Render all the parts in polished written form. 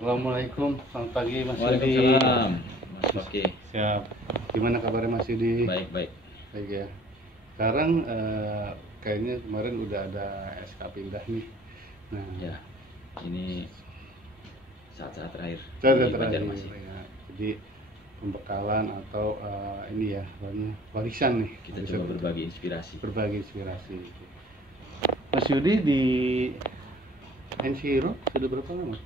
Assalamualaikum, selamat pagi Mas Yudi. Waalaikumsalam, Mas Oki. Siap. Gimana kabarnya Mas Yudi? Baik, baik. Baik ya. Sekarang kayaknya kemarin udah ada SK pindah nih. Nah, Ya, ini saat-saat terakhir saya di terakhir Banjarmasin. ya. Jadi pembekalan atau ini ya, warisan nih. Kita Warisan coba berbagi inspirasi. berbagi inspirasi. Mas Yudi di Enviro sudah berapa lama?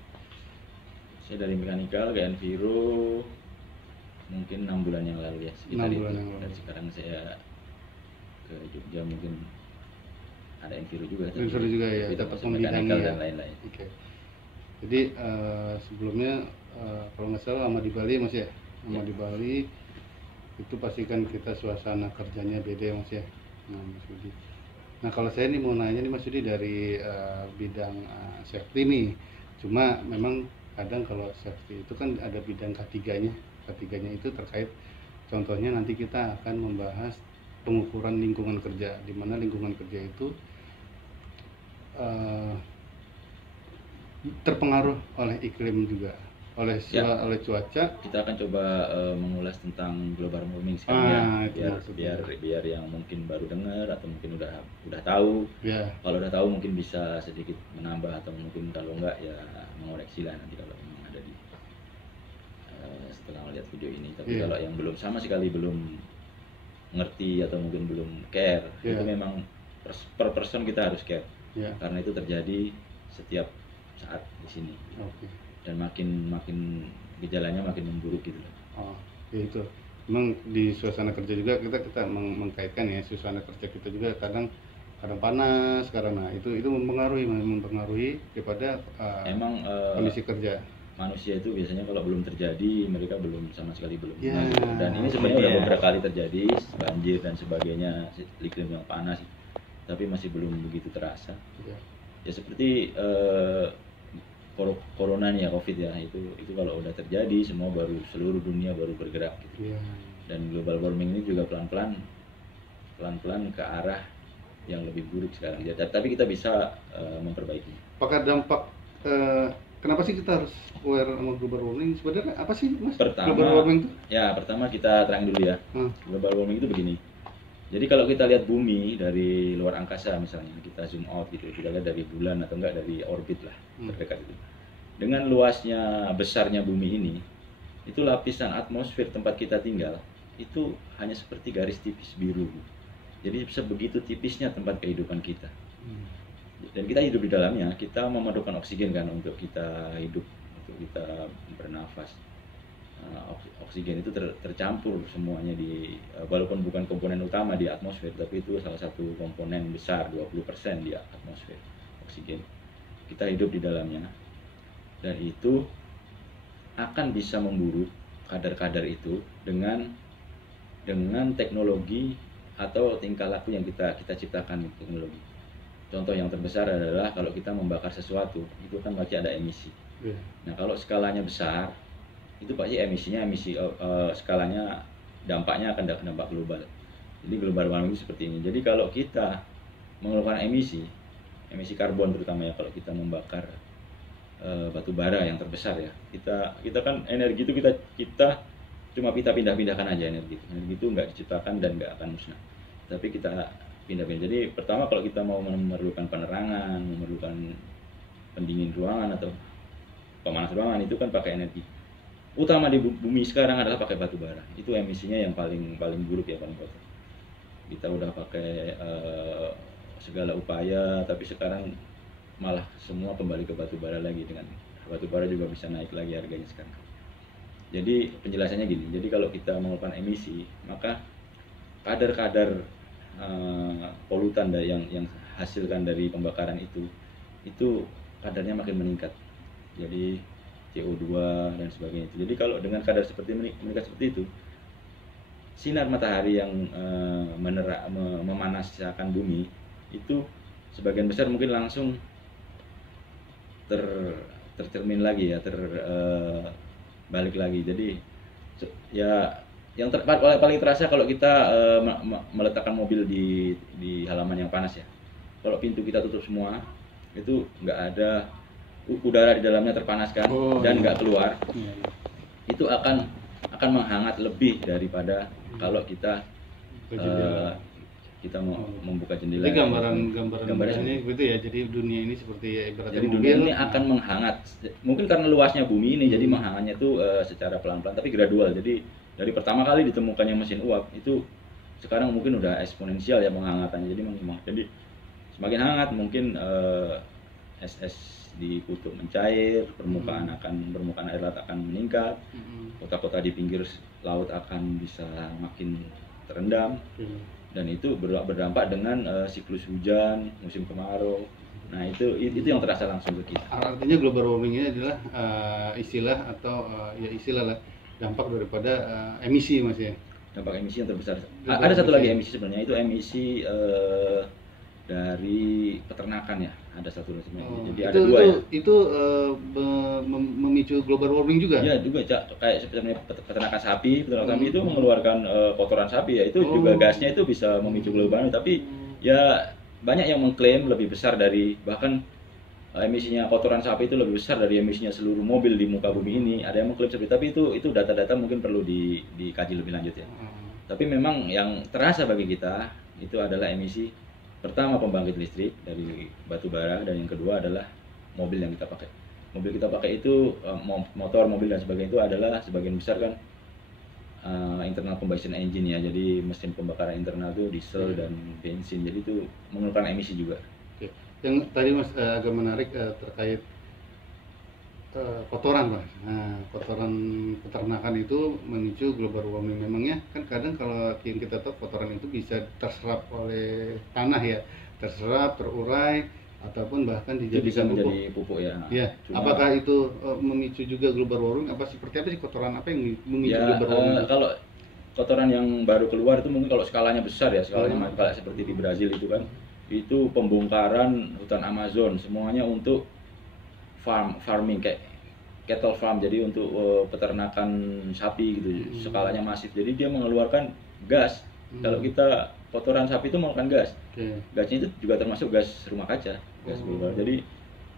Saya dari mekanikal ke Enviro mungkin 6 bulan yang lalu ya, sekitar 6 itu. bulan yang lalu. Dan sekarang saya ke Jogja, mungkin ada Enviro juga. Enviro juga ya, tapi tetap termasuk membidangi mekanikal ya. dan lain-lain. Oke. Jadi sebelumnya kalau nggak salah lama di Bali ya, Mas ya, lama Ya. di Bali itu pastikan kita suasana kerjanya beda ya Mas ya. Nah Mas Yudi. Nah kalau saya nih mau nanya nih Mas Yudi dari bidang safety nih. Cuma memang kadang kalau safety itu kan ada bidang ketiganya. Ketiganya itu terkait contohnya nanti kita akan membahas pengukuran lingkungan kerja, di mana lingkungan kerja itu terpengaruh oleh iklim juga, oleh Ya. oleh cuaca. Kita akan coba mengulas tentang global warming sekarang Itu ya, maksudnya. biar yang mungkin baru dengar atau mungkin udah tahu. Ya, Kalau udah tahu mungkin bisa sedikit menambah, atau mungkin kalau enggak ya mengoreksi lah nanti kalau memang ada di setelah melihat video ini. Tapi Iya. kalau yang belum sama sekali belum ngerti atau mungkin belum care, Iya. itu memang per person kita harus care, ya, karena itu terjadi setiap saat di sini, oke. dan makin gejalanya makin memburuk gitu loh. Oh, ya itu. Memang di suasana kerja juga kita mengkaitkan ya, suasana kerja kita juga kadang panas, karena itu mempengaruhi daripada Emang kondisi kerja. manusia itu biasanya kalau belum terjadi, mereka belum sama sekali belum Ya, mengenal. Dan ini sebenarnya udah iya. beberapa kali terjadi, banjir dan sebagainya, iklim yang panas, tapi masih belum begitu terasa. Ya, Ya seperti corona nih ya, COVID ya, itu kalau udah terjadi semua baru, seluruh dunia baru bergerak gitu. ya. Dan global warming ini juga pelan-pelan ke arah yang lebih buruk sekarang. Ya, tapi kita bisa memperbaiki. Apakah dampak kenapa sih kita harus aware sama global warming? Sebenarnya apa sih Mas global warming itu? Pertama kita terang dulu ya. Global warming itu begini. Jadi kalau kita lihat bumi dari luar angkasa misalnya, kita zoom out gitu, kita lihat dari bulan atau enggak dari orbit lah terdekat itu. Dengan luasnya, besarnya bumi ini, itu lapisan atmosfer tempat kita tinggal itu hanya seperti garis tipis biru. Jadi sebegitu tipisnya tempat kehidupan kita. Dan kita hidup di dalamnya, kita memerlukan oksigen kan untuk kita hidup, untuk kita bernafas. Oksigen itu tercampur semuanya walaupun bukan komponen utama di atmosfer, tapi itu salah satu komponen besar, 20% di atmosfer, oksigen. Kita hidup di dalamnya, dan itu akan bisa memburu kadar-kadar itu dengan teknologi atau tingkah laku yang kita ciptakan di teknologi. Contoh yang terbesar adalah kalau kita membakar sesuatu, itu kan pasti ada emisi. Nah kalau skalanya besar, itu pasti emisinya skalanya, dampaknya akan dampak global. Jadi global warming seperti ini. Jadi kalau kita mengeluarkan emisi karbon terutama ya, kalau kita membakar batu bara yang terbesar ya, kita kan energi itu kita cuma pindah-pindahkan aja energi itu nggak diciptakan dan nggak akan musnah, tapi kita pindah-pindah. Jadi pertama kalau kita mau memerlukan penerangan, memerlukan pendingin ruangan atau pemanas ruangan, itu kan pakai energi. Utama di bumi sekarang adalah pakai batu bara. Itu emisinya yang paling buruk ya, paling kotor. Kita udah pakai segala upaya, tapi sekarang malah semua kembali ke batu bara lagi. Dengan batu bara juga bisa naik lagi harganya sekarang. Jadi penjelasannya gini, jadi kalau kita mengeluarkan emisi, maka kadar-kadar polutan yang hasilkan dari pembakaran itu kadarnya makin meningkat. Jadi CO2 dan sebagainya itu. Jadi kalau dengan kadar meningkat seperti itu, sinar matahari yang memanaskan bumi itu sebagian besar mungkin langsung tercermin lagi ya, balik lagi. Jadi ya yang paling terasa kalau kita meletakkan mobil di halaman yang panas ya. Kalau pintu kita tutup semua, itu nggak ada udara di dalamnya terpanaskan dan nggak keluar, Iya. itu akan menghangat lebih daripada kalau kita kita mau membuka jendela. Jadi gambarannya gitu ya. Jadi dunia ini seperti ya, ibaratnya jadi dunia ini akan menghangat. Mungkin karena luasnya bumi ini, jadi menghangatnya itu secara pelan-pelan tapi gradual. Jadi dari pertama kali ditemukannya mesin uap itu sekarang mungkin udah eksponensial ya penghangatannya. Jadi semakin hangat mungkin es di kutub mencair, permukaan air laut akan meningkat, kota-kota di pinggir laut akan bisa makin terendam, dan itu berdampak dengan siklus hujan, musim kemarau. Nah itu yang terasa langsung ke kita. Artinya global warming ini adalah istilah atau istilah lah, dampak daripada emisi, Mas ya. Dampak emisi yang terbesar. Ada satu lagi emisi sebenarnya, itu emisi dari peternakan ya. Ada satu lagi. Jadi ada dua ya. Itu memicu global warming juga? Ya juga, kayak seperti peternakan sapi itu mengeluarkan kotoran sapi ya, itu juga gasnya itu bisa memicu global warming. Tapi ya banyak yang mengklaim lebih besar dari, bahkan emisinya kotoran sapi itu lebih besar dari emisinya seluruh mobil di muka bumi ini. Ada yang mengklaim seperti, tapi itu data-data mungkin perlu dikaji lebih lanjut ya. Tapi memang yang terasa bagi kita itu adalah emisi pertama pembangkit listrik dari batu bara, dan yang kedua adalah mobil yang kita pakai. Mobil kita pakai itu motor, mobil dan sebagainya itu adalah sebagian besar kan internal combustion engine ya. Jadi mesin pembakaran internal itu diesel dan bensin. Jadi itu mengeluarkan emisi juga. Oke. Yang tadi Mas agak menarik terkait kotoran, Mas. Nah, kotoran peternakan itu memicu global warming. Memangnya kan kadang kalau yang kita tahu kotoran itu bisa terserap oleh tanah ya, terserap, terurai, ataupun bahkan dijadikan menjadi pupuk ya. Ya. Apakah itu memicu juga global warming? Seperti apa sih kotoran apa yang memicu global warming? Kalau kotoran yang baru keluar itu mungkin kalau skalanya besar ya, skalanya kayak seperti di Brazil itu kan, itu pembongkaran hutan Amazon semuanya untuk farming kayak cattle farm, jadi untuk peternakan sapi gitu. Skalanya masif, jadi dia mengeluarkan gas. Kalau kita kotoran sapi itu mengeluarkan gas. Gasnya itu juga termasuk gas rumah kaca, gas global. Jadi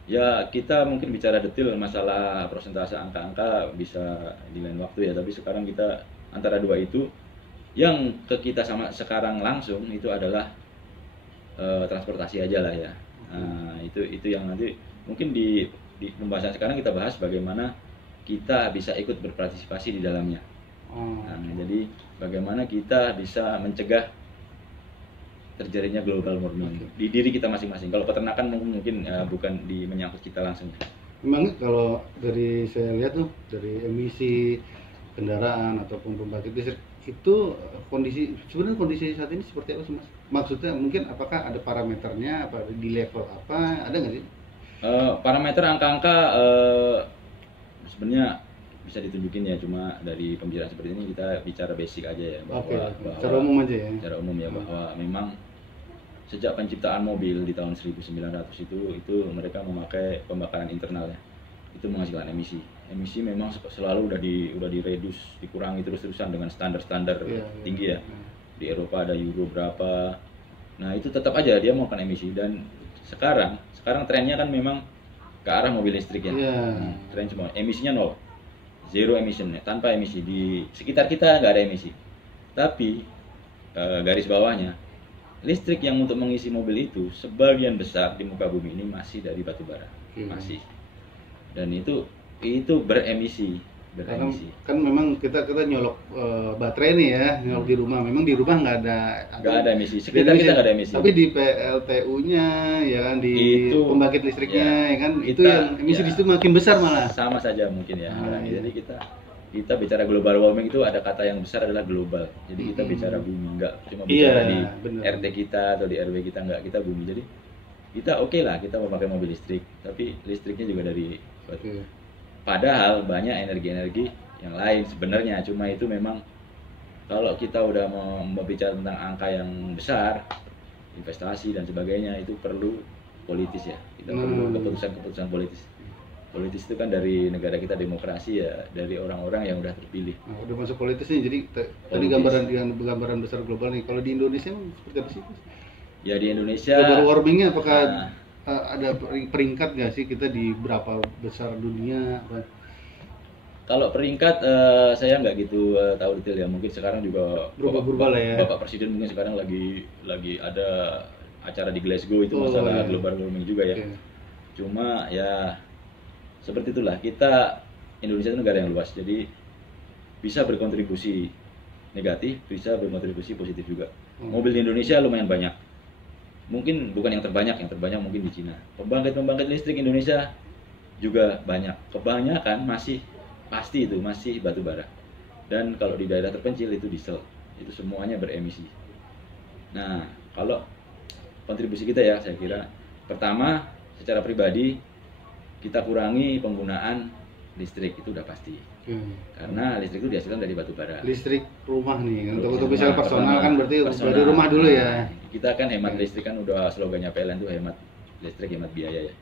ya kita mungkin bicara detail masalah persentase angka-angka bisa di lain waktu ya, tapi sekarang kita antara dua itu yang ke kita sama sekarang langsung itu adalah transportasi aja lah ya. Nah, itu yang nanti mungkin di pembahasan sekarang kita bahas bagaimana kita bisa ikut berpartisipasi di dalamnya. Nah, jadi bagaimana kita bisa mencegah terjadinya global warming di diri kita masing-masing. Kalau peternakan mungkin bukan menyangkut kita langsung. Memang kalau dari saya lihat tuh, dari emisi kendaraan ataupun pembangkit listrik itu sebenarnya kondisi saat ini seperti apa sih, Mas? Maksudnya mungkin apakah ada parameternya, apa di level apa, ada nggak sih? Parameter angka-angka sebenarnya bisa ditunjukin ya, cuma dari pembicaraan seperti ini kita bicara basic aja ya, bahwa secara umum aja ya. Secara umum ya, bahwa memang sejak penciptaan mobil di tahun 1900 itu mereka memakai pembakaran internal ya. Itu menghasilkan emisi. Emisi memang selalu udah diredus, dikurangi terus-terusan dengan standar-standar tinggi ya. Di Eropa ada Euro berapa. Nah, itu tetap aja dia melakukan emisi, dan sekarang trennya kan memang ke arah mobil listrik ya. Tren semua emisinya nol, zero emission ya, tanpa emisi. Di sekitar kita nggak ada emisi, tapi garis bawahnya listrik yang untuk mengisi mobil itu sebagian besar di muka bumi ini masih dari batu bara, masih, dan itu beremisi. Kan memang kita nyolok baterai nih ya, nyolok di rumah. Memang di rumah nggak ada emisi. Sekitar kita nggak ada emisi. Tapi di PLTU-nya ya kan, di pembangkit listriknya ya kan, itu yang emisi di situ makin besar malah. Sama saja mungkin ya. Jadi kita bicara global warming itu ada kata yang besar adalah global. Jadi kita bicara bumi, nggak cuma bicara di RT kita atau di RW kita, nggak, kita bumi. Jadi kita oke lah kita memakai mobil listrik, tapi listriknya juga dari batu. Padahal banyak energi-energi yang lain sebenarnya, cuma itu memang kalau kita udah mau bicara tentang angka yang besar, investasi dan sebagainya, itu perlu politis ya. Kita perlu keputusan politis. Politis itu kan dari negara kita demokrasi ya, dari orang-orang yang udah terpilih. Udah masuk politis nih, jadi tadi gambaran besar global nih. Kalau di Indonesia seperti apa sih? Ya di Indonesia global warmingnya apakah ada peringkat nggak sih kita di berapa besar dunia? Kalau peringkat saya nggak gitu tahu detail ya. Mungkin sekarang juga berubah-berubah lah ya. Bapak Presiden mungkin sekarang lagi ada acara di Glasgow itu masalah global warming juga ya. Cuma ya seperti itulah, kita Indonesia itu negara yang luas, jadi bisa berkontribusi negatif, bisa berkontribusi positif juga. Mobil di Indonesia lumayan banyak. Mungkin bukan yang terbanyak mungkin di Cina. Pembangkit listrik Indonesia juga banyak. Kebanyakan pasti itu masih batu bara. Dan kalau di daerah terpencil itu diesel. Itu semuanya beremisi. Nah, kalau kontribusi kita ya, saya kira pertama secara pribadi kita kurangi penggunaan listrik, itu udah pasti. Karena listrik itu dihasilkan dari batu bara. Listrik rumah nih, untuk misal personal kan berarti dari rumah dulu ya. Kita kan hemat listrik, kan udah slogannya PLN tuh hemat listrik, hemat biaya ya.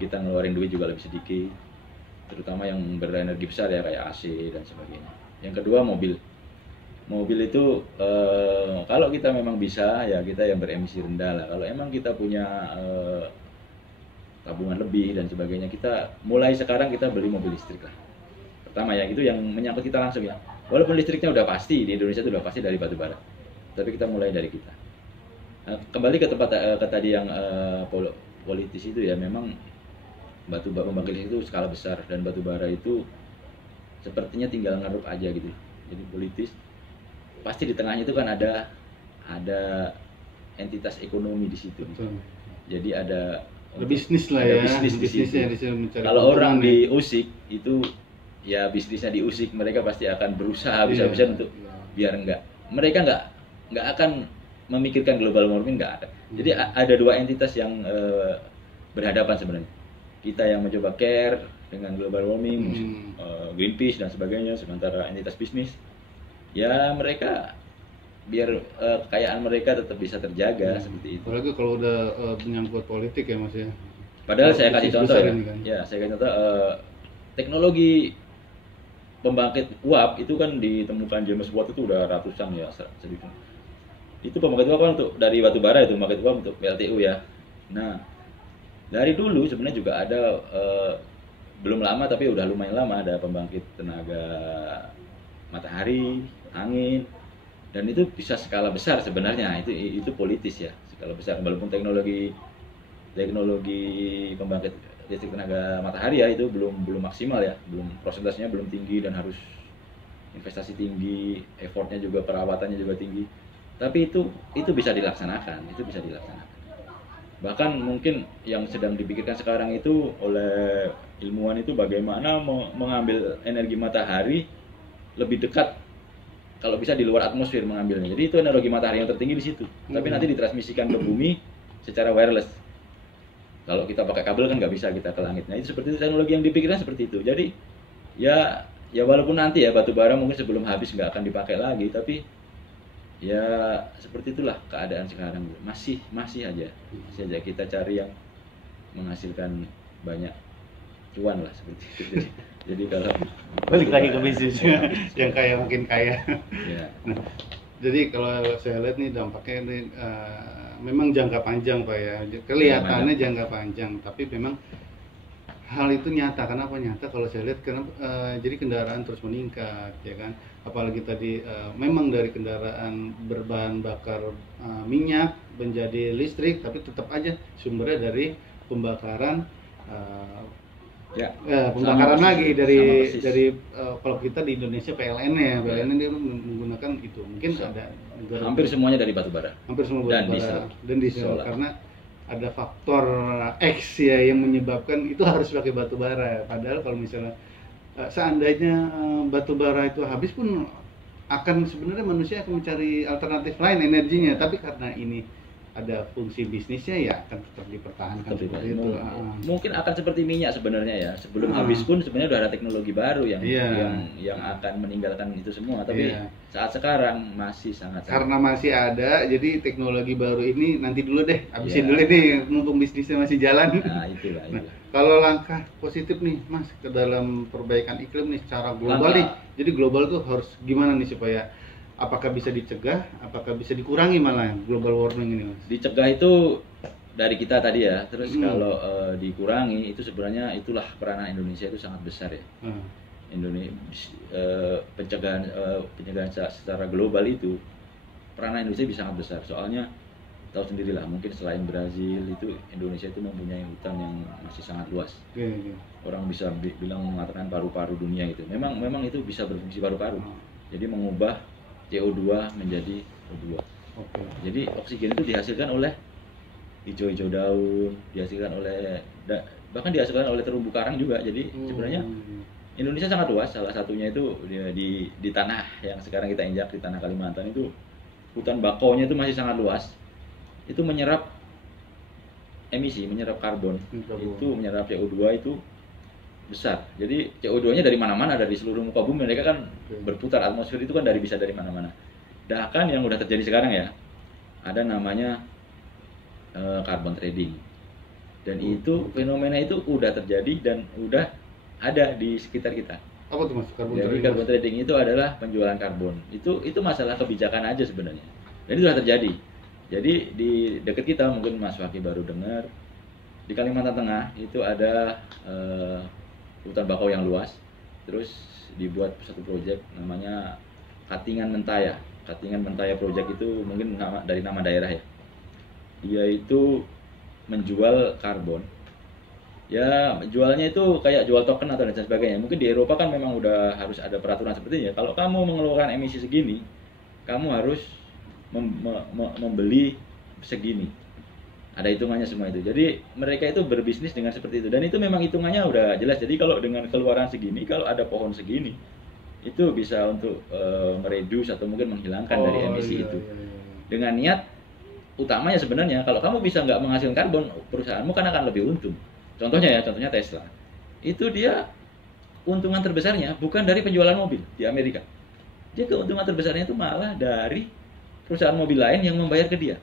Kita ngeluarin duit juga lebih sedikit, terutama yang berenergi besar ya kayak AC dan sebagainya. Yang kedua mobil itu kalau kita memang bisa ya kita yang beremisi rendah lah. Kalau emang kita punya tabungan lebih dan sebagainya, kita mulai sekarang kita beli mobil listrik lah. Pertama ya, itu yang menyangkut kita langsung ya. Walaupun listriknya udah pasti di Indonesia itu udah pasti dari batu bara, tapi kita mulai dari kita. Kembali ke tempat ke tadi yang politis itu ya, memang pembangkit listrik itu skala besar dan batu bara itu sepertinya tinggal ngaruh aja gitu. Jadi politis pasti di tengahnya itu kan ada entitas ekonomi di situ. Jadi ada bisnis lah ya, bisnisnya di situ. Kalau orang diusik itu ya bisnisnya diusik, mereka pasti akan berusaha bisa-bisa untuk biar mereka nggak akan memikirkan global warming, nggak ada. Jadi ada dua entitas yang berhadapan sebenarnya. Kita yang mencoba care dengan global warming, Greenpeace dan sebagainya, sementara entitas bisnis ya mereka biar kekayaan mereka tetap bisa terjaga seperti itu. Apalagi kalau udah menyangkut politik ya Mas ya. Padahal saya kasih contoh ya, kan? Saya kasih contoh teknologi pembangkit uap itu kan ditemukan James Watt itu udah ratusan ya, itu pembangkit uap kan untuk dari batu bara, itu pembangkit uap untuk PLTU ya. Nah dari dulu sebenarnya juga ada belum lama tapi udah lumayan lama ada pembangkit tenaga matahari, angin. Dan itu bisa skala besar sebenarnya, itu politis ya, skala besar. Walaupun teknologi pembangkit listrik tenaga matahari ya itu belum maksimal ya, prosentasenya belum tinggi dan harus investasi tinggi, effortnya juga, perawatannya juga tinggi. Tapi itu bisa dilaksanakan, Bahkan mungkin yang sedang dipikirkan sekarang itu oleh ilmuwan itu bagaimana mengambil energi matahari lebih dekat, kalau bisa di luar atmosfer mengambilnya. Jadi itu energi matahari yang tertinggi di situ. Tapi nanti ditransmisikan ke bumi secara wireless. Kalau kita pakai kabel kan nggak bisa kita ke langit. Nah itu seperti itu, teknologi yang dipikirkan seperti itu. Jadi ya walaupun nanti ya batu bara mungkin sebelum habis nggak akan dipakai lagi, tapi ya seperti itulah keadaan sekarang. Masih aja kita cari yang menghasilkan banyak cuan lah seperti itu. Jadi kalau balik lagi ke bisnisnya yang kaya makin kaya. Ya. Nah, jadi kalau saya lihat nih dampaknya ini memang jangka panjang Pak ya. Kelihatannya jangka panjang, tapi memang hal itu nyata. Kenapa nyata? Kalau saya lihat karena jadi kendaraan terus meningkat ya kan. Apalagi tadi memang dari kendaraan berbahan bakar minyak menjadi listrik, tapi tetap aja sumbernya dari pembakaran pembakaran lagi dari kalau kita di Indonesia PLN ya, PLN dia menggunakan itu. Mungkin ada negara hampir semuanya dari batu bara. Hampir semua batu bara dan diesel karena ada faktor X ya yang menyebabkan itu harus pakai batu bara. Padahal kalau misalnya seandainya batu bara itu habis pun akan sebenarnya manusia akan mencari alternatif lain energinya, tapi karena ini ada fungsi bisnisnya ya akan tetap dipertahankan seperti itu. Mungkin akan seperti minyak sebenarnya ya, sebelum habis pun sebenarnya udah ada teknologi baru yang akan meninggalkan itu semua, tapi saat sekarang masih sangat karena masih ada, jadi teknologi baru ini nanti dulu deh, habisin dulu nih mumpung bisnisnya masih jalan. Nah itulah. Kalau langkah positif nih Mas ke dalam perbaikan iklim nih secara global nih, jadi global tuh harus gimana nih supaya apakah bisa dicegah, apakah bisa dikurangi malah global warming ini Mas? Dicegah itu dari kita tadi ya. Terus kalau dikurangi itu sebenarnya itulah peranan Indonesia itu sangat besar ya. Indonesia pencegahan secara global itu peranan Indonesia bisa sangat besar. Soalnya tahu sendirilah, mungkin selain Brazil itu Indonesia itu mempunyai hutan yang masih sangat luas. Orang bisa bilang mengatakan paru-paru dunia itu. Memang itu bisa berfungsi paru-paru. Jadi mengubah CO2 menjadi O2. Jadi oksigen itu dihasilkan oleh hijau-hijau daun, dihasilkan oleh bahkan dihasilkan oleh terumbu karang juga. Jadi sebenarnya Indonesia sangat luas. Salah satunya itu di tanah yang sekarang kita injak, di tanah Kalimantan itu hutan bakaunya itu masih sangat luas. Itu menyerap emisi, menyerap karbon. Itu menyerap CO2 itu besar. Jadi CO2-nya dari mana-mana, dari seluruh muka bumi. Mereka kan berputar, atmosfer itu kan bisa dari mana-mana. Bahkan yang udah terjadi sekarang ya, ada namanya carbon trading. Dan itu fenomena itu udah terjadi dan udah ada di sekitar kita. Apa tuh Mas? Carbon trading itu adalah penjualan karbon. Itu masalah kebijakan aja sebenarnya. Dan itu sudah terjadi. Jadi di dekat kita, mungkin Mas Waki baru dengar, di Kalimantan Tengah itu ada hutan bakau yang luas. Terus dibuat satu proyek namanya Katingan Mentaya. Katingan Mentaya Project itu mungkin dari nama daerah ya. Dia itu menjual karbon. Ya, jualnya itu kayak jual token atau dan sebagainya. Mungkin di Eropa kan memang udah harus ada peraturan seperti ini ya. Kalau kamu mengeluarkan emisi segini, kamu harus membeli segini. Ada hitungannya semua itu. Jadi mereka itu berbisnis dengan seperti itu. Dan itu memang hitungannya udah jelas. Jadi kalau dengan keluaran segini, kalau ada pohon segini, itu bisa untuk mereduce atau mungkin menghilangkan dari emisi itu. Dengan niat utamanya sebenarnya, kalau kamu bisa nggak menghasilkan karbon, perusahaanmu kan akan lebih untung. Contohnya Tesla. Itu dia keuntungan terbesarnya bukan dari penjualan mobil di Amerika. Dia keuntungan terbesarnya itu malah dari perusahaan mobil lain yang membayar ke dia.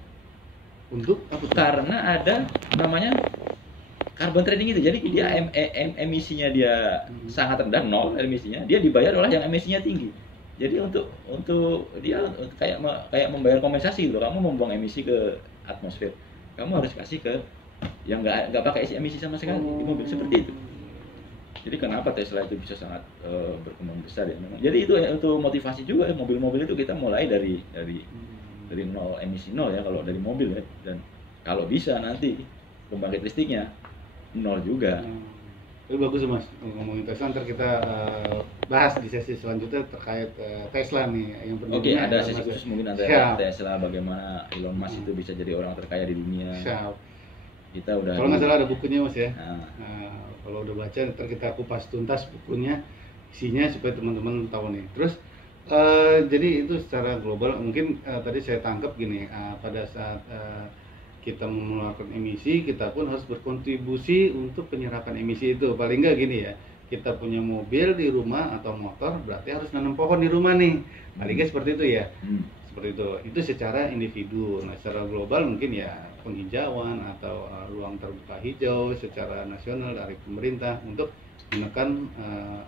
Untuk apa? Karena ada namanya carbon trading itu. Jadi dia emisinya dia sangat rendah, nol emisinya. Dia dibayar oleh yang emisinya tinggi. Jadi untuk dia kayak membayar kompensasi gitu. Kamu membuang emisi ke atmosfer, kamu harus kasih ke yang nggak pakai emisi sama sekali di mobil, seperti itu. Jadi kenapa Tesla itu bisa sangat berkembang besar ya memang. Jadi itu untuk motivasi juga, mobil-mobil itu kita mulai dari nol, emisi nol ya kalau dari mobil ya. Dan kalau bisa nanti pembangkit listriknya nol juga. Itu bagus Mas, ngomongin Tesla. Ntar kita bahas di sesi selanjutnya terkait Tesla nih yang Oke, ada sesi khusus mungkin antara Tesla, bagaimana Elon Musk itu bisa jadi orang terkaya di dunia. Kita udah, kalau nggak salah ada bukunya Mas ya. Kalau udah baca ntar kita kupas tuntas bukunya, isinya supaya teman-teman tahu nih. Terus jadi itu secara global mungkin tadi saya tangkap gini, pada saat kita mengeluarkan emisi, kita pun harus berkontribusi untuk penyerapan emisi itu. Paling nggak gini ya, kita punya mobil di rumah atau motor, berarti harus nanam pohon di rumah nih. Paling nggak seperti itu ya. Seperti itu secara individu. Nah, secara global mungkin ya penghijauan atau ruang terbuka hijau secara nasional dari pemerintah untuk menekan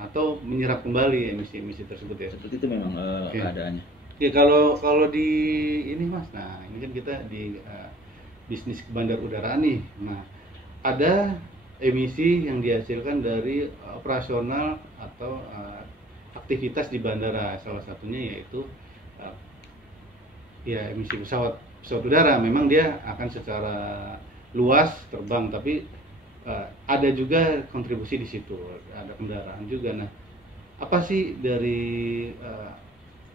atau menyerap kembali emisi-emisi tersebut ya. Seperti itu memang keadaannya. Ya kalau di ini Mas, nah ini kan kita di bisnis bandar udara nih. Nah, ada emisi yang dihasilkan dari operasional atau aktivitas di bandara. Salah satunya yaitu ya emisi pesawat udara. Memang dia akan secara luas terbang, tapi ada juga kontribusi di situ, ada kendaraan juga. Nah, apa sih dari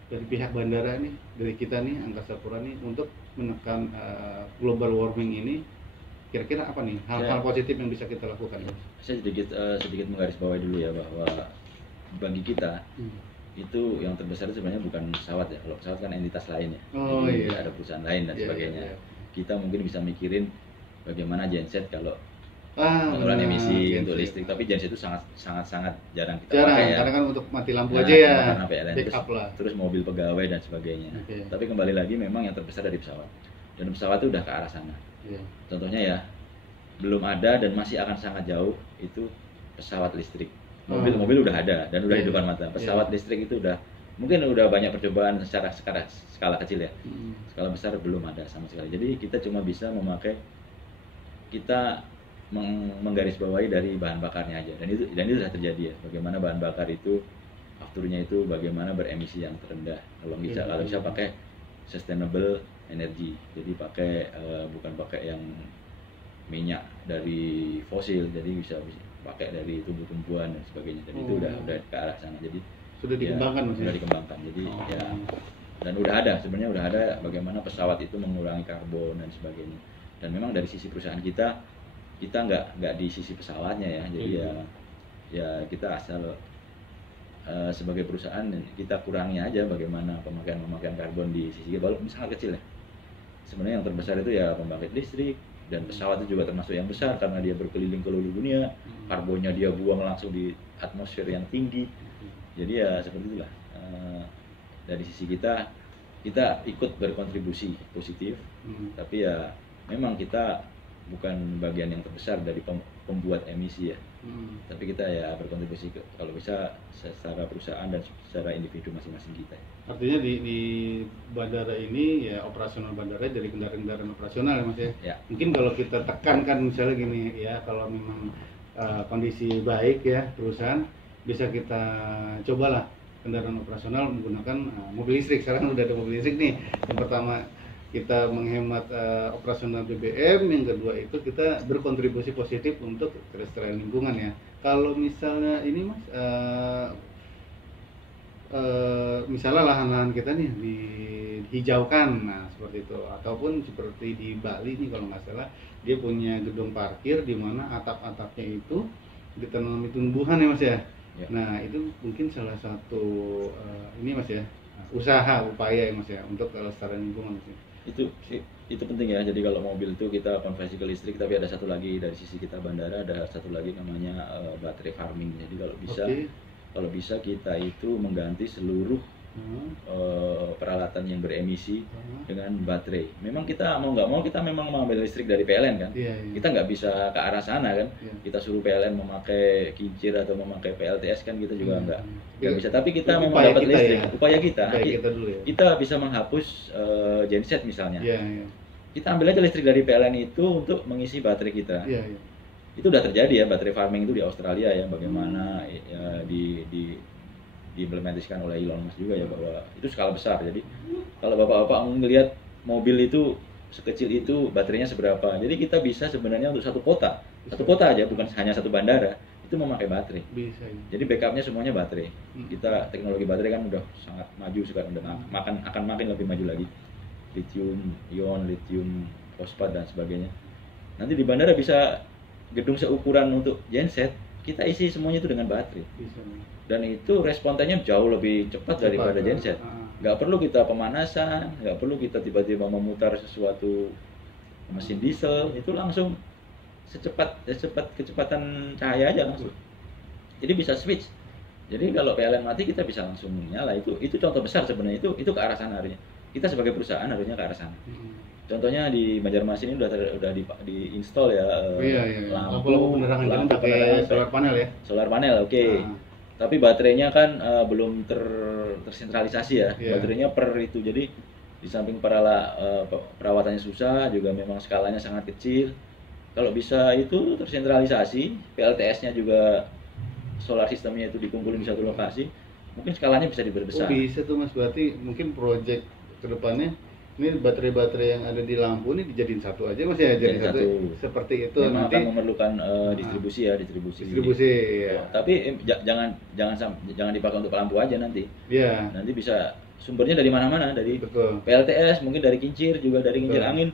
pihak bandara nih, dari kita nih Angkasa Pura nih untuk menekan global warming ini? Kira-kira apa nih hal-hal positif yang bisa kita lakukan? Saya sedikit menggarisbawahi dulu ya, bahwa bagi kita itu yang terbesar itu sebenarnya bukan pesawat ya. Kalau pesawat kan entitas lain ya. Ada perusahaan lain dan sebagainya. Kita mungkin bisa mikirin bagaimana genset kalau mengurangi emisi untuk listrik, tapi genset itu sangat jarang kita pakai ya. Karena kan untuk mati lampu aja ya. Terus mobil pegawai dan sebagainya. Tapi kembali lagi memang yang terbesar dari pesawat. Dan pesawat itu udah ke arah sana. Contohnya ya, belum ada dan masih akan sangat jauh itu pesawat listrik. Mobil udah ada dan udah di depan mata. Pesawat listrik itu mungkin udah banyak percobaan secara skala kecil ya. Skala besar belum ada sama sekali. Jadi kita cuma bisa memakai kita menggarisbawahi dari bahan bakarnya aja, dan itu sudah terjadi ya, bagaimana bahan bakar itu afturnya itu bagaimana beremisi yang terendah. Kalau bisa pakai sustainable energy, jadi pakai bukan pakai yang minyak dari fosil, jadi bisa pakai dari tumbuh-tumbuhan dan sebagainya, dan itu udah ke arah sana. Jadi sudah dikembangkan, sudah dikembangkan. Jadi ya, dan sebenarnya udah ada bagaimana pesawat itu mengurangi karbon dan sebagainya. Dan memang dari sisi perusahaan kita nggak di sisi pesawatnya ya, jadi ya kita asal sebagai perusahaan kita kurangi aja bagaimana pemakaian karbon di sisi kita, walaupun sangat kecil ya. Sebenarnya yang terbesar itu ya pembangkit listrik, dan pesawat itu juga termasuk yang besar karena dia berkeliling ke seluruh dunia, karbonnya dia buang langsung di atmosfer yang tinggi. Jadi ya seperti itulah. Dari sisi kita ikut berkontribusi positif, tapi ya memang kita bukan bagian yang terbesar dari pembuat emisi ya, tapi kita ya berkontribusi kalau bisa secara perusahaan dan secara individu masing-masing kita. Artinya di bandara ini ya, operasional bandara dari kendaraan operasional ya Mas ya? Ya. Mungkin kalau kita tekankan misalnya gini ya, kalau memang kondisi baik ya perusahaan, bisa kita cobalah kendaraan operasional menggunakan mobil listrik. Sekarang udah ada mobil listrik nih. Yang pertama kita menghemat operasional BBM, yang kedua itu kita berkontribusi positif untuk kelestarian lingkungan ya. Kalau misalnya ini Mas, misalnya lahan-lahan kita nih dihijaukan, nah seperti itu, ataupun seperti di Bali nih kalau nggak salah, dia punya gedung parkir di mana atap-atapnya itu ditanami tumbuhan ya Mas ya. Nah itu mungkin salah satu ini Mas ya, upaya ya Mas ya, untuk kelestarian lingkungan Mas ya. Itu penting ya. Jadi kalau mobil itu kita konversi ke listrik, tapi ada satu lagi dari sisi kita bandara, ada satu lagi namanya baterai farming. Jadi kalau bisa kita itu mengganti seluruh peralatan yang beremisi dengan baterai. Memang kita mau nggak mau kita memang mengambil listrik dari PLN kan. Kita nggak bisa ke arah sana kan. Kita suruh PLN memakai kincir atau memakai PLTS kan, kita juga nggak bisa. Tapi kita memang dapat listrik. Upaya kita dulu ya. Kita bisa menghapus genset misalnya. Kita ambil aja listrik dari PLN itu untuk mengisi baterai kita. Itu udah terjadi ya, baterai farming itu di Australia ya, bagaimana diimplementasikan oleh Elon Musk juga ya, bahwa itu skala besar. Jadi kalau bapak-bapak melihat mobil itu sekecil itu baterainya seberapa, jadi kita bisa sebenarnya untuk satu kota aja, bukan hanya satu bandara, itu memakai baterai. Bisa. Jadi backupnya semuanya baterai. Kita teknologi baterai kan udah sangat maju sekarang, udah akan makin lebih maju lagi. Lithium ion, lithium fosfat dan sebagainya. Nanti di bandara bisa gedung seukuran untuk genset, kita isi semuanya itu dengan baterai. Bisa. Dan itu respon time-nya jauh lebih cepat daripada genset. Nggak perlu kita pemanasan, nggak perlu kita tiba-tiba memutar sesuatu mesin diesel, itu langsung secepat kecepatan cahaya aja langsung. Jadi bisa switch. Jadi kalau PLN mati kita bisa langsung nyala. Itu contoh besar sebenarnya, itu ke arah sana harusnya. Kita sebagai perusahaan harusnya ke arah sana. Contohnya di Banjarmasin ini udah di-install ya lampu penerangan pakai solar panel ya. Solar panel, oke. Tapi baterainya kan belum tersentralisasi ya. Baterainya per itu. Jadi di samping perawatannya susah, juga memang skalanya sangat kecil. Kalau bisa itu tersentralisasi, PLTS-nya juga solar sistemnya itu dikumpulin di satu lokasi, mungkin skalanya bisa diperbesar. Bisa tuh Mas, berarti mungkin proyek kedepannya ini baterai-baterai yang ada di lampu ini dijadiin satu aja Mas ya, jadi satu seperti itu. Memang nanti akan memerlukan distribusi ya. Tapi jangan dipakai untuk lampu aja nanti. Nanti bisa sumbernya dari mana-mana, dari PLTS, mungkin dari kincir, juga dari kincir angin.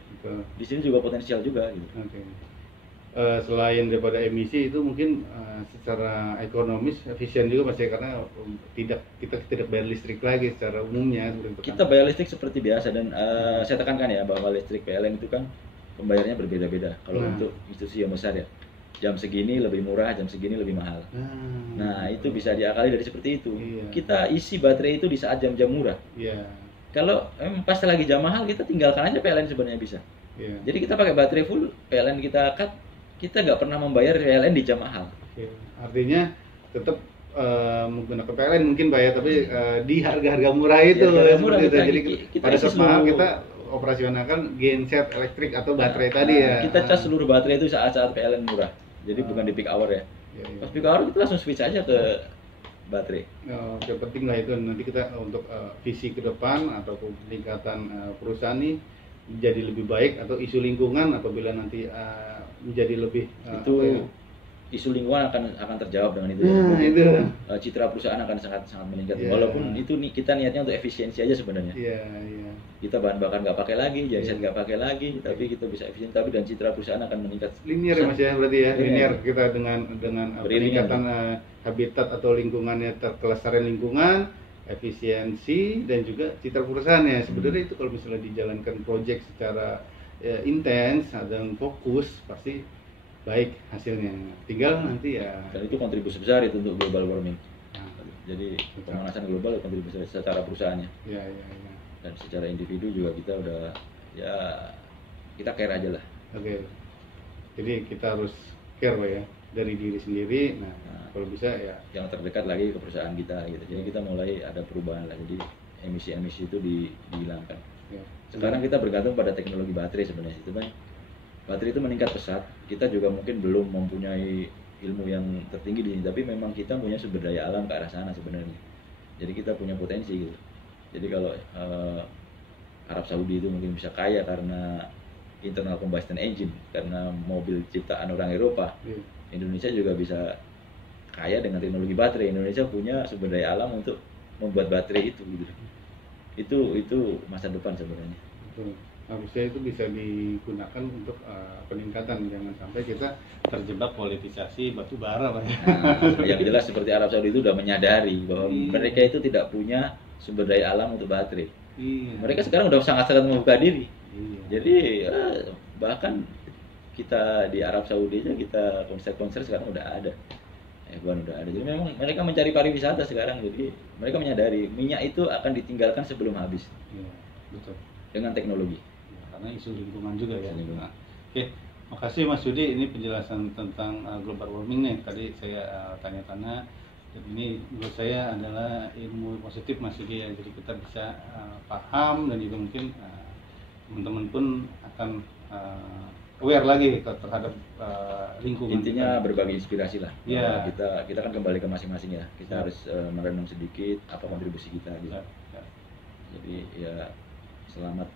Di sini juga potensial juga gitu. Selain daripada emisi itu mungkin secara ekonomis efisien juga Mas ya, karena kita tidak bayar listrik lagi secara umumnya. Kita bayar listrik seperti biasa, dan saya tekankan ya bahwa listrik PLN itu kan pembayarannya berbeda-beda. Kalau untuk institusi yang besar ya, jam segini lebih murah, jam segini lebih mahal. Nah itu bisa diakali dari seperti itu. Kita isi baterai itu di saat jam-jam murah. Kalau pas lagi jam mahal, kita tinggalkan aja PLN sebenarnya bisa. Jadi kita pakai baterai full, PLN kita cut, kita nggak pernah membayar PLN di jam mahal. Artinya tetap menggunakan PLN mungkin Pak ya, tapi di harga-harga murah itu. Murah, jadi pada saat mahal kita operasionalkan genset elektrik atau baterai tadi ya. Kita cas seluruh baterai itu saat-saat PLN murah. Jadi bukan di peak hour ya. Pas peak hour kita langsung switch aja ke baterai. Yang penting lah itu nanti kita untuk visi ke depan atau peningkatan perusahaan ini jadi lebih baik, atau isu lingkungan apabila nanti menjadi lebih isu lingkungan akan terjawab dengan itu. Itu. Citra perusahaan akan sangat meningkat. Yeah. Walaupun itu kita niatnya untuk efisiensi aja sebenarnya. Kita bahan bakar nggak pakai lagi, genset nggak pakai lagi, tapi kita bisa efisien. Tapi dan citra perusahaan akan meningkat. Linear ya Mas ya, berarti ya. Linear kita dengan peningkatan habitat atau lingkungannya, kelestarian lingkungan, efisiensi, dan juga citra perusahaannya. Sebenarnya itu kalau misalnya dijalankan proyek secara intens dan fokus, pasti baik hasilnya. Tinggal nanti ya. Dan itu kontribusi besar itu untuk global warming. Jadi pemanasan global kontribusi secara perusahaannya. Ya. Dan secara individu juga kita udah ya kita care aja lah. Oke. Jadi kita harus care ya dari diri sendiri. Nah, kalau bisa ya yang terdekat lagi ke perusahaan kita gitu. Jadi kita mulai ada perubahan lah. Jadi emisi-emisi itu dihilangkan. Ya. Sekarang kita bergantung pada teknologi baterai sebenarnya itu kan. Baterai itu meningkat pesat, kita juga mungkin belum mempunyai ilmu yang tertinggi di sini, tapi memang kita punya sumber daya alam ke arah sana sebenarnya. Jadi kita punya potensi gitu. Jadi kalau Arab Saudi itu mungkin bisa kaya karena internal combustion engine, karena mobil ciptaan orang Eropa. Indonesia juga bisa kaya dengan teknologi baterai. Indonesia punya sumber daya alam untuk membuat baterai itu gitu. Itu masa depan sebenarnya. Harusnya itu bisa digunakan untuk peningkatan, jangan sampai kita terjebak politisasi batu bara Pak. Yang jelas seperti Arab Saudi itu sudah menyadari bahwa mereka itu tidak punya sumber daya alam untuk baterai. Mereka sekarang sudah sangat-sangat membuka diri. Jadi bahkan kita di Arab Saudi aja kita konser sekarang udah ada. Udah ada. Jadi memang mereka mencari pariwisata sekarang. Jadi mereka menyadari minyak itu akan ditinggalkan sebelum habis. Betul. Dengan teknologi. Karena isu lingkungan juga ya. Oke, makasih Mas Yudi, ini penjelasan tentang global warming nih. Tadi saya tanya-tanya, dan ini menurut saya adalah ilmu positif Mas Yudi ya. Jadi kita bisa paham, dan juga mungkin teman-teman pun akan aware lagi terhadap lingkungan. Intinya berbagi inspirasi lah. Yeah. Kita kan kembali ke masing-masing ya. Kita harus merenung sedikit apa kontribusi kita gitu. Jadi ya selamat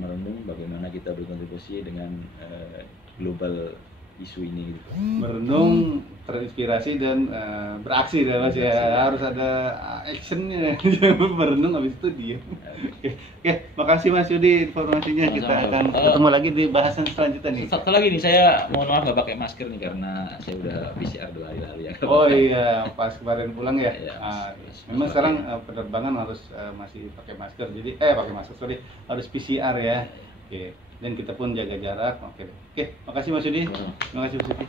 merenung bagaimana kita berkontribusi dengan global isu ini gitu. Merenung, terinspirasi, dan beraksi ya Mas ya. Harus ada actionnya. Merenung habis itu diam. Oke, makasih Mas Yudi informasinya. Kita akan ketemu lagi di bahasan selanjutnya nih. Satu lagi nih, saya mohon maaf nggak pakai masker nih karena saya udah PCR berlari-lari ya. Oh iya, pas kemarin pulang ya. Memang sekarang penerbangan harus masih pakai masker. Jadi harus PCR ya. Oke. Dan kita pun jaga jarak. Oke, makasih Mas Yudi. Terima kasih Mas Yudi.